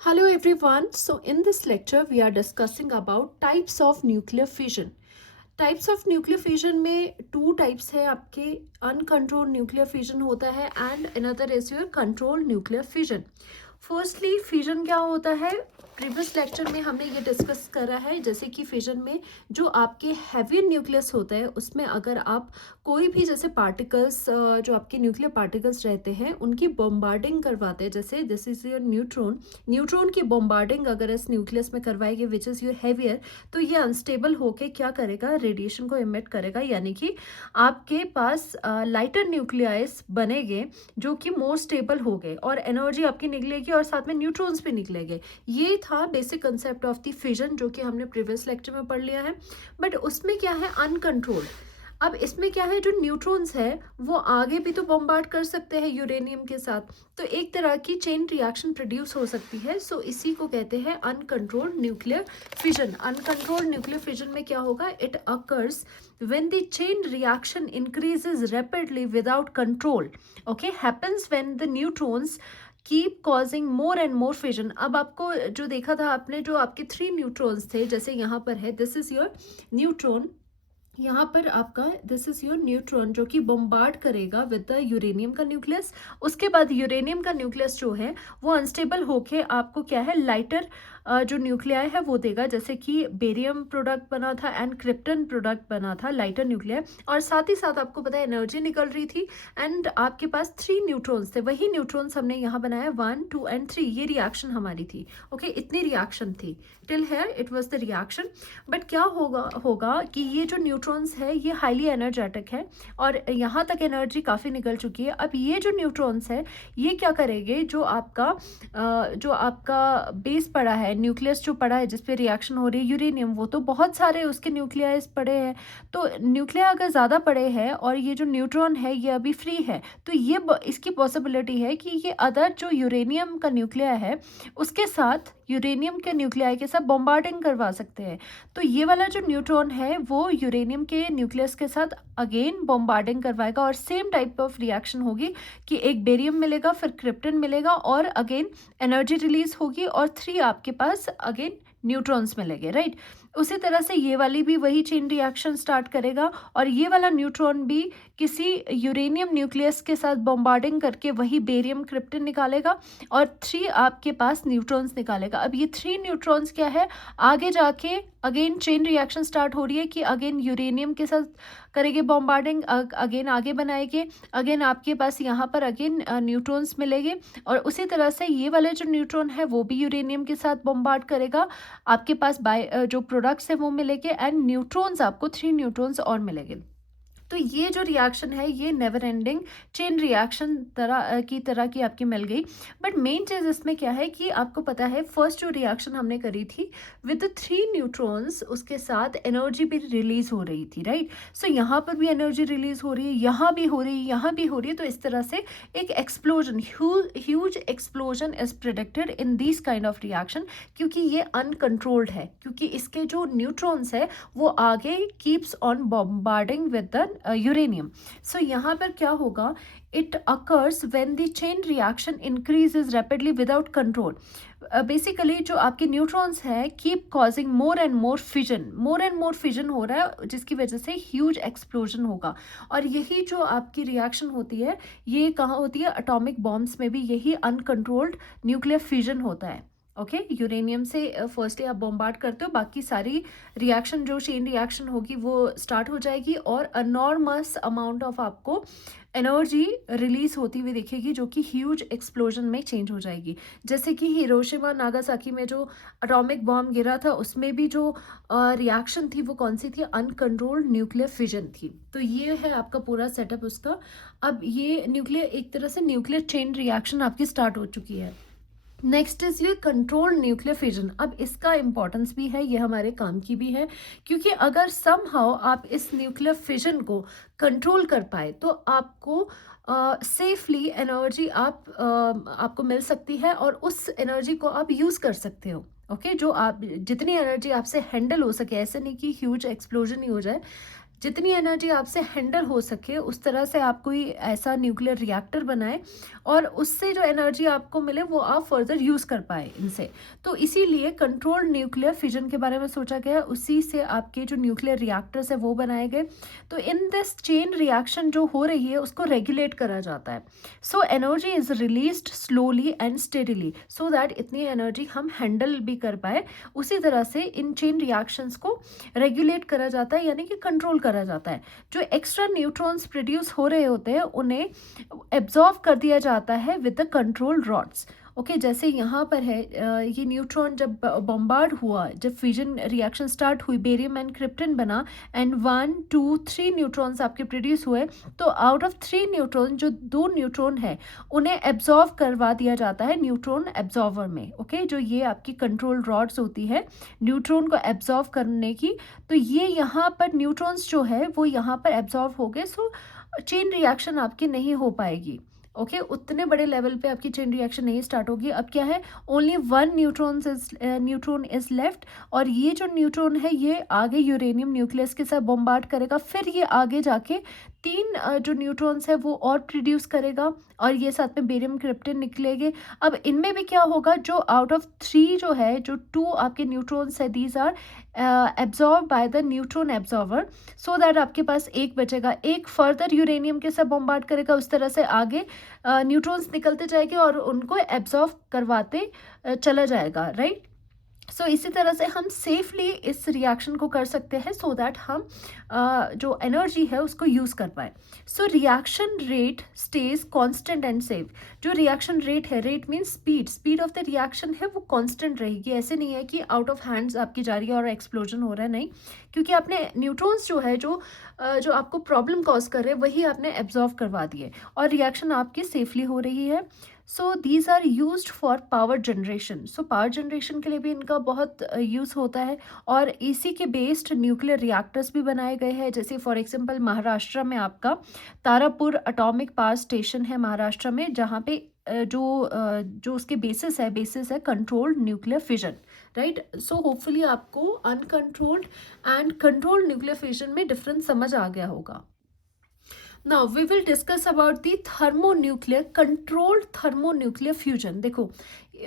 Hello everyone. So in this lecture we are discussing about types of nuclear fission. Types of nuclear fission में two types है आपके. Uncontrolled nuclear fission होता है and another is your controlled nuclear fission. Firstly fission क्या होता है, previous lecture में हमने ये डिस्कस करा है. जैसे कि फिजन में जो आपके हैवी न्यूक्लियस होता है उसमें अगर आप कोई भी जैसे पार्टिकल्स जो आपके न्यूक्लियर पार्टिकल्स रहते हैं उनकी बॉम्बार्डिंग करवाते हैं. जैसे दिस इज योर न्यूट्रॉन की बॉम्बार्डिंग अगर इस न्यूक्लियस में करवाएगी विच इज़ योर हैवियर, तो ये अनस्टेबल होके क्या करेगा, रेडिएशन को इमिट करेगा. यानी कि आपके पास लाइटर न्यूक्लियाइस बनेंगे जो कि मोर स्टेबल हो गए और एनर्जी आपकी निकलेगी और साथ में न्यूट्रॉन्स भी निकलेंगे. ये था basic concept of the fission जो कि हमने प्रीवियस लेक्चर में पढ़ लिया है. बट उसमें क्या है, अनकंट्रोल्ड. अब इसमें क्या है, जो न्यूट्रॉन्स है वो आगे भी तो बॉम्बार्ड कर सकते हैं यूरेनियम के साथ, तो एक तरह की चेन रिएक्शन प्रोड्यूस हो सकती है. सो इसी को कहते हैं uncontrolled nuclear fission. Uncontrolled nuclear fission में क्या होगा, it occurs when the chain reaction increases rapidly without control. Okay, happens when the neutrons keep causing more and more fission. अब आपको जो देखा था आपने, जो आपके 3 न्यूट्रॉन्स थे, जैसे यहाँ पर है दिस इज योर न्यूट्रॉन, यहाँ पर आपका दिस इज योर न्यूट्रॉन जो कि बॉम्बार्ड करेगा विद द यूरेनियम का न्यूक्लियस. उसके बाद यूरेनियम का न्यूक्लियस जो है वो अनस्टेबल होके आपको क्या है, लाइटर जो न्यूक्लियाई है वो देगा. जैसे कि बेरियम प्रोडक्ट बना था एंड क्रिप्टन प्रोडक्ट बना था, लाइटर न्यूक्लियाई. और साथ ही साथ आपको पता है एनर्जी निकल रही थी एंड आपके पास 3 न्यूट्रॉन्स थे. वही न्यूट्रॉन्स हमने यहाँ बनाया 1, 2 एंड 3. ये रिएक्शन हमारी थी. ओके, इतनी रिएक्शन थी till here, it was the reaction. But क्या होगा कि ये जो न्यूट्रॉन्स है ये हाईली एनर्जेटिक है और यहाँ तक एनर्जी काफ़ी निकल चुकी है. अब ये जो न्यूट्रॉन्स है ये क्या करेंगे, जो आपका बेस पड़ा है, न्यूक्लियस जो पड़ा है जिस पे रिएक्शन हो रही है यूरेनियम, वो तो बहुत सारे उसके न्यूक्लियस पड़े हैं. तो न्यूक्लिया अगर ज़्यादा पड़े हैं और ये जो न्यूट्रॉन है ये अभी फ्री है, तो ये इसकी पॉसिबिलिटी है कि ये अदर जो यूरेनियम का न्यूक्लिया है उसके साथ, यूरेनियम के न्यूक्लियाई के साथ बॉम्बार्डिंग करवा सकते हैं. तो ये वाला जो न्यूट्रॉन है वो यूरेनियम के न्यूक्लियस के साथ अगेन बॉम्बार्डिंग करवाएगा और सेम टाइप ऑफ रिएक्शन होगी कि एक बेरियम मिलेगा, फिर क्रिप्टन मिलेगा और अगेन एनर्जी रिलीज होगी और 3 आपके पास अगेन न्यूट्रॉन्स मिलेंगे, राइट. उसी तरह से ये वाली भी वही चेन रिएक्शन स्टार्ट करेगा और ये वाला न्यूट्रॉन भी किसी यूरेनियम न्यूक्लियस के साथ बॉम्बार्डिंग करके वही बेरियम क्रिप्टन निकालेगा और 3 आपके पास न्यूट्रॉन्स निकालेगा. अब ये 3 न्यूट्रॉन्स क्या है, आगे जाके अगेन चेन रिएक्शन स्टार्ट हो रही है कि अगेन यूरेनियम के साथ करेंगे बॉम्बार्डिंग, अगेन आगे बनाएंगे, अगेन आपके पास यहाँ पर अगेन न्यूट्रॉन्स मिलेंगे और उसी तरह से ये वाला जो न्यूट्रॉन है वो भी यूरेनियम के साथ बॉम्बार्ड करेगा. आपके पास जो प्रोडक्ट्स है वो मिलेंगे एंड न्यूट्रॉन्स आपको 3 न्यूट्रॉन्स और मिलेंगे. तो ये जो रिएक्शन है ये नेवर एंडिंग चेन रिएक्शन तरह की आपकी मिल गई. बट मेन चीज़ इसमें क्या है कि आपको पता है फर्स्ट जो रिएक्शन हमने करी थी विद 3 न्यूट्रॉन्स, उसके साथ एनर्जी भी रिलीज हो रही थी, राइट. सो यहाँ पर भी एनर्जी रिलीज हो रही है, यहाँ भी हो रही है, यहाँ भी हो रही है. तो इस तरह से एक explosion, huge explosion is predicted in this kind of reaction, क्योंकि ये अनकंट्रोल्ड है, क्योंकि इसके जो न्यूट्रॉन्स है वो आगे keeps on bombarding with the uranium. So यहाँ पर क्या होगा, it occurs when the chain reaction increases rapidly without control. Basically जो आपके न्यूट्रॉन्स है keep causing more and more fission हो रहा है जिसकी वजह से ह्यूज एक्सप्लोजन होगा. और यही जो आपकी रिएक्शन होती है ये कहाँ होती है, एटॉमिक बॉम्ब्स में भी यही अनकंट्रोल्ड न्यूक्लियर फिजन होता है. ओके, यूरेनियम से फर्स्टली आप बॉम्बार्ड करते हो, बाकी सारी रिएक्शन जो चेन रिएक्शन होगी वो स्टार्ट हो जाएगी और अनॉर्मस अमाउंट ऑफ आपको एनर्जी रिलीज होती हुई दिखेगी जो कि ह्यूज एक्सप्लोजन में चेंज हो जाएगी. जैसे कि हिरोशिमा नागासाकी में जो एटॉमिक बॉम्ब गिरा था उसमें भी जो रिएक्शन थी वो कौन सी थी, अनकंट्रोल्ड न्यूक्लियर फिजन थी. तो ये है आपका पूरा सेटअप उसका. अब ये न्यूक्लियर एक तरह से न्यूक्लियर चेन रिएक्शन आपकी स्टार्ट हो चुकी है. नेक्स्ट इज ये कंट्रोल न्यूक्लियर फिजन. अब इसका इंपॉर्टेंस भी है, ये हमारे काम की भी है, क्योंकि अगर समहाउ आप इस न्यूक्लियर फिजन को कंट्रोल कर पाए तो आपको सेफली एनर्जी आपको मिल सकती है और उस एनर्जी को आप यूज़ कर सकते हो. ओके, जो आप जितनी एनर्जी आपसे हैंडल हो सके, ऐसे नहीं कि ह्यूज एक्सप्लोजन ही हो जाए, जितनी एनर्जी आपसे हैंडल हो सके उस तरह से आप कोई ऐसा न्यूक्लियर रिएक्टर बनाएं और उससे जो एनर्जी आपको मिले वो आप फर्दर यूज़ कर पाए इनसे। तो इसीलिए कंट्रोल्ड न्यूक्लियर फिजन के बारे में सोचा गया, उसी से आपके जो न्यूक्लियर रिएक्टर्स है वो बनाए गए। तो इन दिस चेन रिएक्शन जो हो रही है उसको रेगुलेट करा जाता है। So energy is released slowly and steadily so that इतनी एनर्जी हम हैंडल भी कर पाए। उसी तरह से इन चेन रिएक्शंस को रेगुलेट करा जाता है, यानी कि कंट्रोल करा जाता है। जो एक्स्ट्रा न्यूट्रॉन्स प्रोड्यूस हो रहे होते हैं उन्हें एब्जॉर्व कर दिया जाता है with the control rods. Okay, जैसे यहाँ पर है ये न्यूट्रॉन जब बॉम्बार्ड हुआ, जब फ्यूजन रिएक्शन स्टार्ट हुई, बेरियम एंड क्रिप्टन बना एंड 1 2 3 न्यूट्रॉन्स आपके प्रोड्यूस हुए। तो आउट ऑफ 3 न्यूट्रॉन जो 2 न्यूट्रॉन है उन्हें एब्जॉर्व करवा दिया जाता है न्यूट्रॉन एब्जॉर्वर में। ओके, जो ये आपकी कंट्रोल रॉड्स होती है न्यूट्रॉन को एब्जॉर्व करने की, तो ये यहाँ पर न्यूट्रॉन्स जो है वो यहाँ पर एब्जॉर्व हो गए। सो चेन रिएक्शन आपकी नहीं हो पाएगी। ओके, उतने बड़े लेवल पे आपकी चेन रिएक्शन नहीं स्टार्ट होगी। अब क्या है, ओनली 1 न्यूट्रॉन इज लेफ्ट, और ये जो न्यूट्रॉन है ये आगे यूरेनियम न्यूक्लियस के साथ बॉम्बार्ड करेगा, फिर ये आगे जाके 3 जो न्यूट्रॉन्स है वो और प्रोड्यूस करेगा, और ये साथ में बेरियम क्रिप्टन निकलेंगे। अब इनमें भी क्या होगा, जो आउट ऑफ 3 जो है, जो 2 आपके न्यूट्रॉन्स है, these are absorb by the neutron absorber, so that आपके पास एक बचेगा। एक फर्दर यूरेनियम के साथ बॉम्बार्ड करेगा, उस तरह से आगे न्यूट्रॉन्स निकलते जाएंगे और उनको एब्जॉर्व करवाते चला जाएगा, राइट। सो इसी तरह से हम सेफली इस रिएक्शन को कर सकते हैं सो दैट हम जो एनर्जी है उसको यूज़ कर पाए। So reaction rate stage constant and safe. जो रिएक्शन रेट है, rate means speed of the reaction है, वो कांस्टेंट रहेगी। ऐसे नहीं है कि आउट ऑफ हैंड्स आपकी जा रही है और एक्सप्लोजन हो रहा है, नहीं, क्योंकि आपने न्यूट्रॉन्स जो है जो आपको प्रॉब्लम कॉज कर रहे हैं वही आपने एब्जॉर्व करवा दिए और रिएक्शन आपकी सेफली हो रही है। So these are used for power generation. So power generation के लिए भी इनका बहुत यूज़ होता है, और इसी के बेस्ड न्यूक्लियर रिएक्टर्स भी बनाए गए हैं। जैसे फॉर एग्जांपल महाराष्ट्र में आपका तारापुर एटॉमिक पावर स्टेशन है महाराष्ट्र में, जहाँ पे जो उसके बेसिस है controlled nuclear fission, right. So hopefully आपको uncontrolled and controlled nuclear fission में डिफरेंस समझ आ गया होगा। Now we will discuss about the controlled thermonuclear fusion। देखो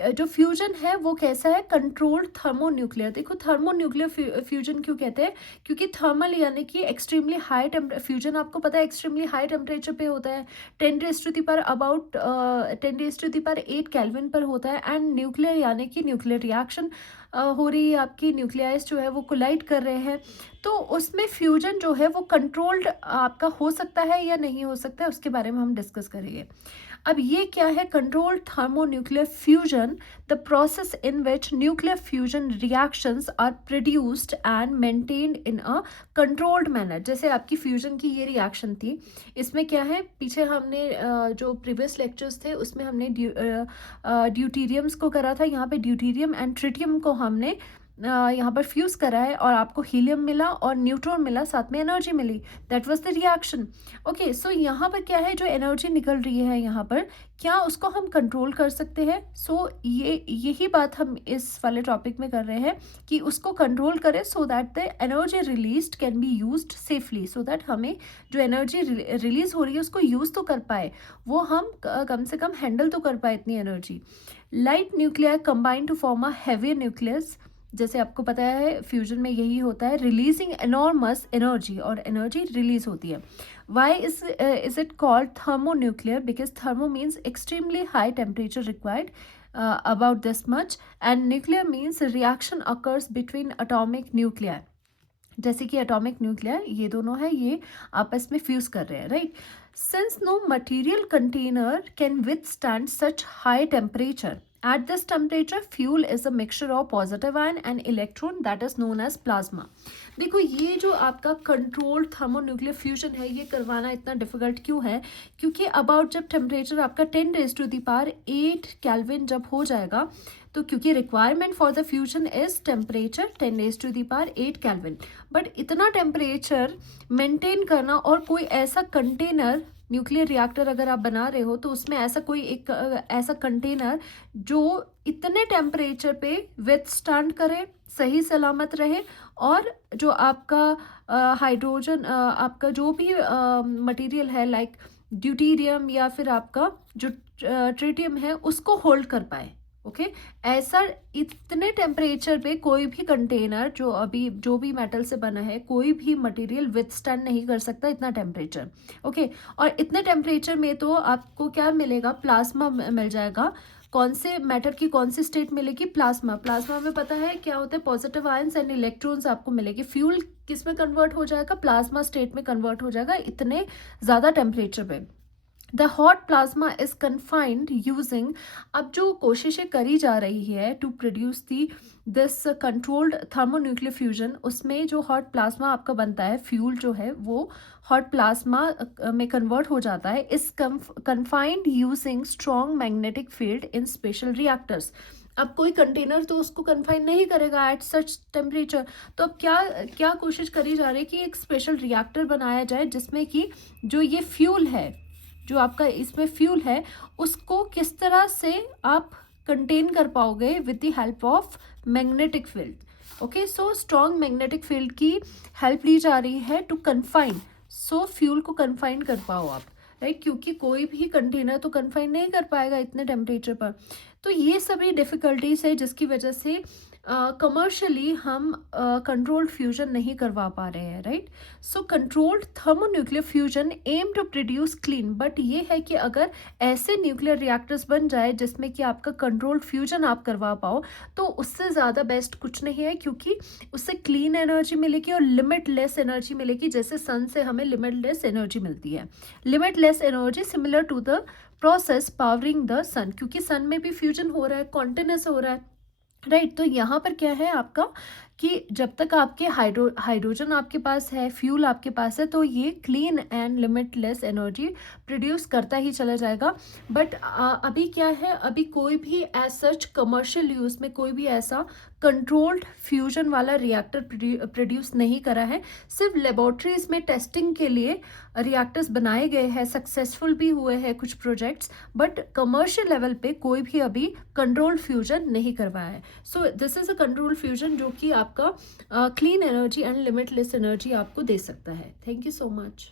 जो फ्यूजन है वो कैसा है, कंट्रोल्ड थर्मोन्यूक्लियर। देखो थर्मोन्यूक्लियर फ्यूजन क्यों कहते हैं, क्योंकि थर्मल यानी कि एक्सट्रीमली हाई फ्यूजन आपको पता है एक्सट्रीमली हाई टेम्परेचर पे होता है, 10⁻8 केल्विन पर होता है। एंड न्यूक्लियर यानी कि न्यूक्लियर रिएक्शन हो रही है, आपकी न्यूक्लियाइज जो है वो कोलाइड कर रहे हैं, तो उसमें फ्यूजन जो है वो कंट्रोल्ड आपका हो सकता है या नहीं हो सकता है, उसके बारे में हम डिस्कस करेंगे। अब ये क्या है controlled thermonuclear fusion, the process in which nuclear fusion reactions are produced and maintained in a controlled manner. जैसे आपकी फ्यूजन की ये रिएक्शन थी, इसमें क्या है, पीछे हमने जो प्रीवियस लेक्चर्स थे उसमें हमने ड्यूटीरियम्स को करा था, यहाँ पे ड्यूटीरियम एंड ट्रिटियम को हमने यहाँ पर फ्यूज़ करा है और आपको हीलियम मिला और न्यूट्रॉन मिला, साथ में एनर्जी मिली, that was the reaction. Okay, so यहाँ पर क्या है, जो एनर्जी निकल रही है यहाँ पर, क्या उसको हम कंट्रोल कर सकते हैं। सो यही बात हम इस वाले टॉपिक में कर रहे हैं कि उसको कंट्रोल करें so that the energy released can be used safely, so that हमें जो एनर्जी रिलीज हो रही है उसको यूज़ तो कर पाए, वो हम कम से कम हैंडल तो कर पाए इतनी energy. Light nuclear combine to form a heavy nucleus. जैसे आपको पता है फ्यूजन में यही होता है, रिलीजिंग एनॉर्मस एनर्जी, और एनर्जी रिलीज होती है। Why is it called thermonuclear, because thermo means extremely high temperature required about this much, and nuclear means reaction occurs between atomic nuclei। जैसे कि एटॉमिक न्यूक्लियर ये दोनों है, ये आपस में फ्यूज कर रहे हैं, right. Since no material container can withstand such high temperature, at this temperature fuel is a mixture of positive ion and electron that is known as plasma। देखो ये जो आपका कंट्रोल्ड थर्मोन्यूक्लियर फ्यूजन है ये करवाना इतना डिफिकल्ट क्यों है, क्योंकि अबाउट जब टेम्परेचर आपका 10⁻8 केल्विन जब हो जाएगा, तो क्योंकि requirement for the fusion is temperature 10⁻8 kelvin, but इतना टेम्परेचर मेंटेन करना और कोई ऐसा कंटेनर न्यूक्लियर रिएक्टर अगर आप बना रहे हो तो उसमें ऐसा कोई एक ऐसा कंटेनर जो इतने टेम्परेचर पे विथस्टैंड करे, सही सलामत रहे, और जो आपका हाइड्रोजन आपका जो भी मटेरियल है लाइक ड्यूटीरियम या फिर आपका जो ट्रिटियम है उसको होल्ड कर पाए। ओके ऐसा इतने टेम्परेचर पे कोई भी कंटेनर जो भी मेटल से बना है कोई भी मटेरियल विथस्टैंड नहीं कर सकता इतना टेम्परेचर। ओके और इतने टेम्परेचर में तो आपको क्या मिलेगा, प्लाज्मा मिल जाएगा। कौन से मैटर की कौन सी स्टेट मिलेगी, प्लाज्मा। प्लाज्मा में पता है क्या होता है, पॉजिटिव आयंस एंड इलेक्ट्रॉन्स आपको मिलेगी। फ्यूल किस में कन्वर्ट हो जाएगा, प्लाज्मा स्टेट में कन्वर्ट हो जाएगा इतने ज़्यादा टेम्परेचर पे। The hot plasma is confined using, अब जो कोशिशें करी जा रही है to produce the this controlled thermonuclear fusion, उसमें जो हॉट प्लाज्मा आपका बनता है, फ्यूल जो है वो हॉट प्लाज्मा में कन्वर्ट हो जाता है, is confined using strong magnetic field in special reactors. अब कोई कंटेनर तो उसको कन्फाइन नहीं करेगा एट सच टेम्परेचर, तो अब क्या क्या कोशिश करी जा रही है कि एक स्पेशल रिएक्टर बनाया जाए जिसमें कि जो ये फ्यूल है, जो आपका इसमें फ्यूल है, उसको किस तरह से आप कंटेन कर पाओगे with the help of magnetic field. Okay so strong magnetic field की हेल्प ली जा रही है टू कन्फाइन, सो फ्यूल को कन्फाइन कर पाओ आप, राइट, क्योंकि कोई भी कंटेनर तो कन्फाइन नहीं कर पाएगा इतने टेम्परेचर पर। तो ये सभी डिफ़िकल्टीज है जिसकी वजह से कमर्शियली हम कंट्रोल्ड फ्यूजन नहीं करवा पा रहे हैं, right. So controlled thermonuclear fusion aim to produce clean, but ये है कि अगर ऐसे न्यूक्लियर रिएक्टर्स बन जाए जिसमें कि आपका कंट्रोल्ड फ्यूजन आप करवा पाओ तो उससे ज़्यादा बेस्ट कुछ नहीं है, क्योंकि उससे क्लीन एनर्जी मिलेगी और लिमिटलेस एनर्जी मिलेगी। जैसे सन से हमें लिमिटलेस एनर्जी मिलती है, limitless energy similar to the process powering the sun, क्योंकि सन में भी फ्यूजन हो रहा है, कॉन्टिन्यूस हो रहा है, राइट। तो यहाँ पर क्या है आपका कि जब तक आपके हाइड्रोजन आपके पास है, फ्यूल आपके पास है, तो ये clean and limitless energy produce करता ही चला जाएगा। बट अभी क्या है, अभी कोई भी एज सच कमर्शियल यूज़ में कोई भी ऐसा कंट्रोल्ड फ्यूजन वाला रिएक्टर प्रोड्यूस नहीं करा है। सिर्फ लेबोरेटरीज में टेस्टिंग के लिए रिएक्टर्स बनाए गए हैं, सक्सेसफुल भी हुए हैं कुछ प्रोजेक्ट्स, बट कमर्शियल लेवल पे कोई भी अभी कंट्रोल्ड फ्यूजन नहीं करवाया है। So this is a controlled fusion जो कि आपका clean energy and limitless energy आपको दे सकता है। Thank you so much.